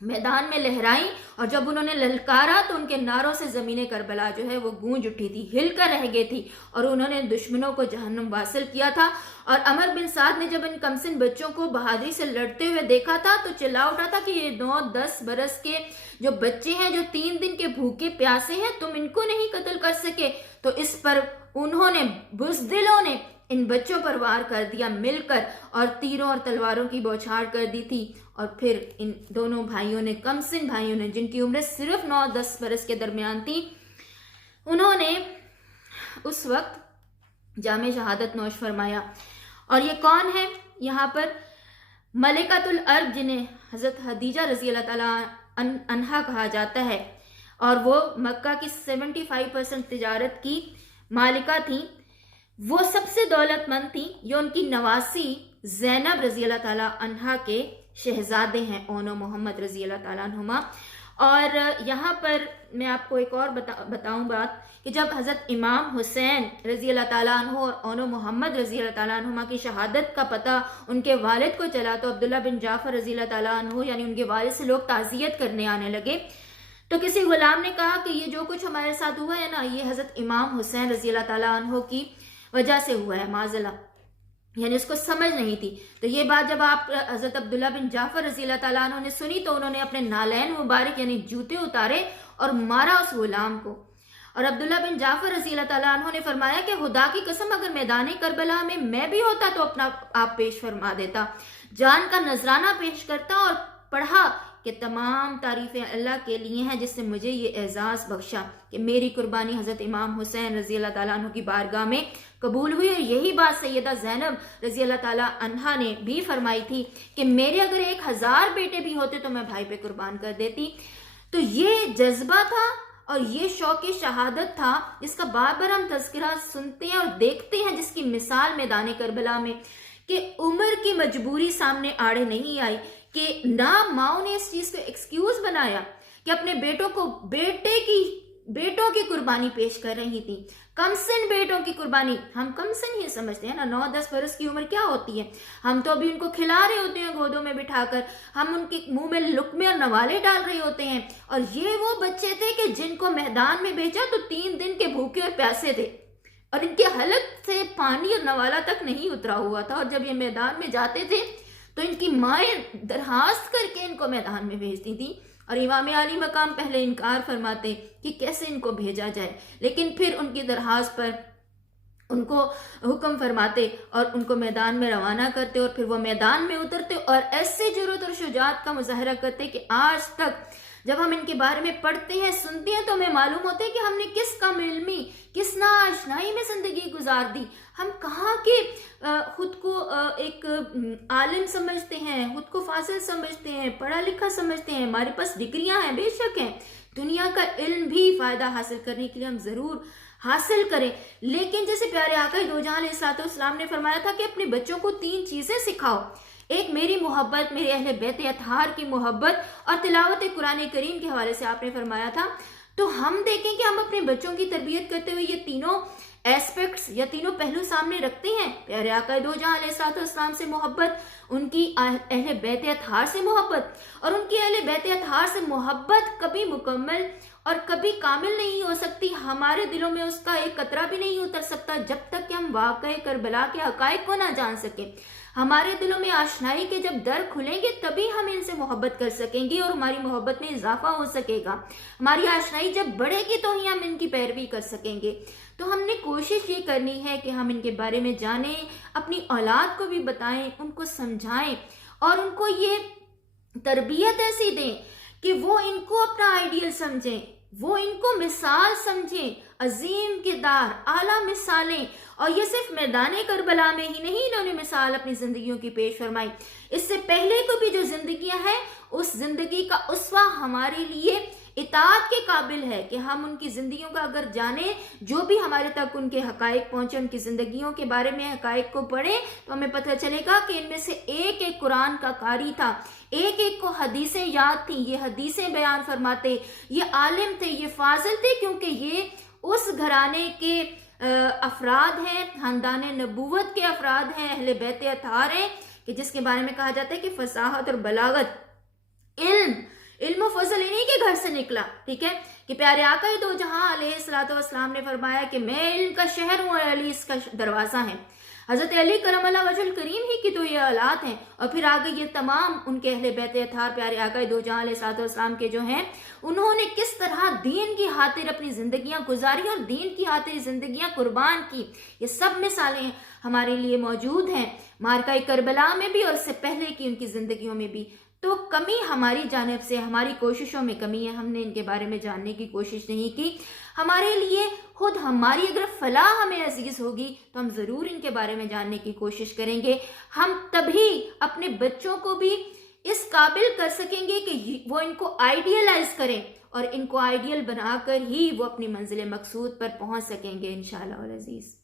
میدان میں لہرائی، اور جب انہوں نے للکارا تو ان کے نعروں سے زمین کربلا جو ہے وہ گونج اٹھی تھی، ہل کر رہ گئی تھی، اور انہوں نے دشمنوں کو جہنم واصل کیا تھا۔ اور عمر بن سعد نے جب ان کمسن بچوں کو بہادری سے لڑتے ہوئے دیکھا تھا تو چلا اٹھا تھا کہ یہ 9-10 برس کے جو بچے ہیں، جو 3 دن کے بھوکے پیاسے ہیں، تم ان کو نہیں قتل کر سکے۔ تو اس پر انہوں نے، بزدلوں نے ان بچوں پر وار کر دیا مل کر، اور تیروں اور تلواروں کی بوچھاڑ کر دی تھی۔ اور پھر ان دونوں بھائیوں نے، کمسن بھائیوں نے، جن کی عمریں صرف 9-10 برس کے درمیان تھی، انہوں نے اس وقت جام شہادت نوش فرمایا۔ اور یہ کون ہے؟ یہاں پر ملکۃ العرب، جنہیں حضرت خدیجہ رضی اللہ تعالیٰ عنہا کہا جاتا ہے، اور وہ مکہ کی 75% تجارت کی مالکہ تھیں، وہ سب سے دولت مند تھیں۔ یہ ان کی نواسی زینب رضی اللہ تعالیٰ عنہا کے شہزادے ہیں، اون و محمد رضی اللہ تعالیٰ عنہما۔ اور یہاں پر میں آپ کو ایک اور بتاؤں بات، کہ جب حضرت امام حسین رضی اللہ تعالیٰ عنہ اور اون و محمد رضی اللہ تعالیٰ عنہما کی شہادت کا پتہ ان کے والد کو چلا تو عبداللہ بن جعفر رضی اللہ تعالیٰ عنہ یعنی ان کے والد سے لوگ تعزیت کرنے آنے لگے۔ تو کسی غلام نے کہا کہ یہ جو کچھ ہمارے ساتھ ہوا ہے نا، یہ حضرت امام حسین رضی اللہ تعالیٰ عنہ کی وجہ سے ہوا ہے، معذلہ، یعنی اس کو سمجھ نہیں تھی۔ تو یہ بات جب آپ حضرت عبداللہ بن جعفر رضی اللہ تعالیٰ عنہ نے سنی تو انہوں نے اپنے نالین مبارک یعنی جوتے اتارے اور مارا اس غلام کو۔ اور عبداللہ بن جعفر رضی اللہ تعالیٰ عنہ نے فرمایا کہ خدا کی قسم اگر میدان کربلا میں بھی ہوتا تو اپنا آپ پیش فرما دیتا، جان کا نذرانہ پیش کرتا، اور پڑھا کہ تمام تعریفیں اللہ کے لیے ہیں جس نے مجھے یہ اعزاز بخشا کہ میری قربانی حضرت امام حسین رضی اللہ تعالیٰ عنہ کی بارگاہ میں قبول ہوئی۔ اور یہی بات سیدہ زینب رضی اللہ تعالیٰ عنہا نے بھی فرمائی تھی کہ میرے اگر 1000 بیٹے بھی ہوتے تو میں بھائی پہ قربان کر دیتی۔ تو یہ جذبہ تھا اور یہ شوق شہادت تھا جس کا بار بار ہم تذکرہ سنتے ہیں اور دیکھتے ہیں، جس کی مثال میدان کربلا میں، کہ عمر کی مجبوری سامنے آڑے نہیں آئی، کہ نہ ماؤں نے اس چیز کو ایکسکیوز بنایا کہ اپنے بیٹوں کی قربانی پیش کر رہی تھی، کمسن بیٹوں کی قربانی۔ ہم کمسن ہی سمجھتے ہیں نا، 9-10 برس کی عمر کیا ہوتی ہے، ہم تو ابھی ان کو کھلا رہے ہوتے ہیں گودوں میں بٹھا کر، ہم ان کے منہ میں لقمے اور نوالے ڈال رہے ہوتے ہیں، اور یہ وہ بچے تھے کہ جن کو میدان میں بھیجا تو 3 دن کے بھوکے اور پیاسے تھے، اور ان کے حلق سے پانی اور نوالا تک نہیں اترا ہوا تھا، اور جب یہ میدان میں جاتے تھے تو ان کی مائیں درخواست کر کے ان کو میدان میں بھیجتی تھی، اور امام عالی مقام پہلے انکار فرماتے کہ کیسے ان کو بھیجا جائے، لیکن پھر ان کی درخواست پر ان کو حکم فرماتے اور ان کو میدان میں روانہ کرتے، اور پھر وہ میدان میں اترتے اور ایسے جرأت اور شجاعت کا مظاہرہ کرتے کہ آج تک جب ہم ان کے بارے میں پڑھتے ہیں، سنتے ہیں، تو ہمیں معلوم ہوتا ہے کہ ہم نے کس کم علمی، کس ناآشنائی میں زندگی گزار دی۔ ہم کہاں کے خود کو ایک عالم سمجھتے ہیں، خود کو فاضل سمجھتے ہیں، پڑھا لکھا سمجھتے ہیں، ہمارے پاس ڈگریاں ہیں، بے شک ہیں، دنیا کا علم بھی فائدہ حاصل کرنے کے لیے ہم ضرور حاصل کریں، لیکن جیسے پیارے آقا دو جہاں علیہ السلام نے فرمایا تھا کہ اپنے بچوں کو 3 چیزیں سکھاؤ، ایک میری محبت، میرے اہل بیت اطہار کی محبت، اور تلاوت قرآن کریم کے حوالے سے آپ نے فرمایا تھا۔ تو ہم دیکھیں کہ ہم اپنے بچوں کی تربیت کرتے ہوئے یہ تینوں ایسپیکٹس یا تینوں پہلو سامنے رکھتے ہیں، پیارے آقا دو جہاں علیہ السلام سے محبت، ان کی اہل بیت اطہار سے محبت، اور ان کی اہل بیت اطہار سے محبت کبھی مکمل اور کبھی کامل نہیں ہو سکتی، ہمارے دلوں میں اس کا ایک قطرہ بھی نہیں اتر سکتا جب تک کہ ہم واقعہ کربلا کے حقائق کو نہ جان سکیں۔ ہمارے دلوں میں آشنائی کے جب در کھلیں گے تبھی ہم ان سے محبت کر سکیں گے اور ہماری محبت میں اضافہ ہو سکے گا، ہماری آشنائی جب بڑھے گی تو ہی ہم ان کی پیروی کر سکیں گے۔ تو ہم نے کوشش یہ کرنی ہے کہ ہم ان کے بارے میں جانیں، اپنی اولاد کو بھی بتائیں، ان کو سمجھائیں، اور ان کو یہ تربیت ایسی دیں کہ وہ ان کو اپنا آئیڈیل سمجھیں، وہ ان کو مثال سمجھیں، عظیم کردار، اعلیٰ مثالیں۔ اور یہ صرف میدان کربلا میں ہی نہیں انہوں نے مثال اپنی زندگیوں کی پیش فرمائی، اس سے پہلے کو بھی جو زندگیاں ہیں اس زندگی کا اسوہ ہمارے لیے اطاعت کے قابل ہے کہ ہم ان کی زندگیوں کا اگر جانیں، جو بھی ہمارے تک ان کے حقائق پہنچے، ان کی زندگیوں کے بارے میں حقائق کو پڑھیں تو ہمیں پتہ چلے گا کہ ان میں سے ایک ایک قرآن کا قاری تھا، ایک ایک کو حدیثیں یاد تھیں، یہ حدیثیں بیان فرماتے، یہ عالم تھے، یہ فاضل تھے، کیونکہ یہ اس گھرانے کے افراد ہیں، خاندان نبوت کے افراد ہیں، اہل بیت اطہار ہیں، کہ جس کے بارے میں کہا جاتا ہے کہ فصاحت اور بلاغت، علم، علم و فضل انہی کے گھر سے نکلا، ٹھیک ہے، کہ پیارے آقا دو جہاں علیہ الصلوۃ والسلام نے فرمایا کہ میں علم کا شہر ہوں اور علی اس کا دروازہ ہے۔ حضرت علی کرم اللہ وجہ الکریم ہی کی تو یہ اولاد ہیں، اور پھر آگے یہ تمام ان کے اہل بیت اطہار پیارے آقا دو جہاں علیہ الصلوۃ والسلام کے جو ہیں، انہوں نے کس طرح دین کی خاطر اپنی زندگیاں گزاری اور دین کی خاطر زندگیاں قربان کی، یہ سب مثالیں ہمارے لیے موجود ہیں معرکہ کربلا میں بھی اور اس سے پہلے کی ان کی زندگیوں میں بھی۔ تو کمی ہماری جانب سے، ہماری کوششوں میں کمی ہے، ہم نے ان کے بارے میں جاننے کی کوشش نہیں کی۔ ہمارے لیے خود ہماری اگر فلاح ہمیں عزیز ہوگی تو ہم ضرور ان کے بارے میں جاننے کی کوشش کریں گے، ہم تبھی اپنے بچوں کو بھی اس قابل کر سکیں گے کہ وہ ان کو آئیڈیلائز کریں اور ان کو آئیڈیل بنا کر ہی وہ اپنی منزل مقصود پر پہنچ سکیں گے انشاءاللہ العزیز۔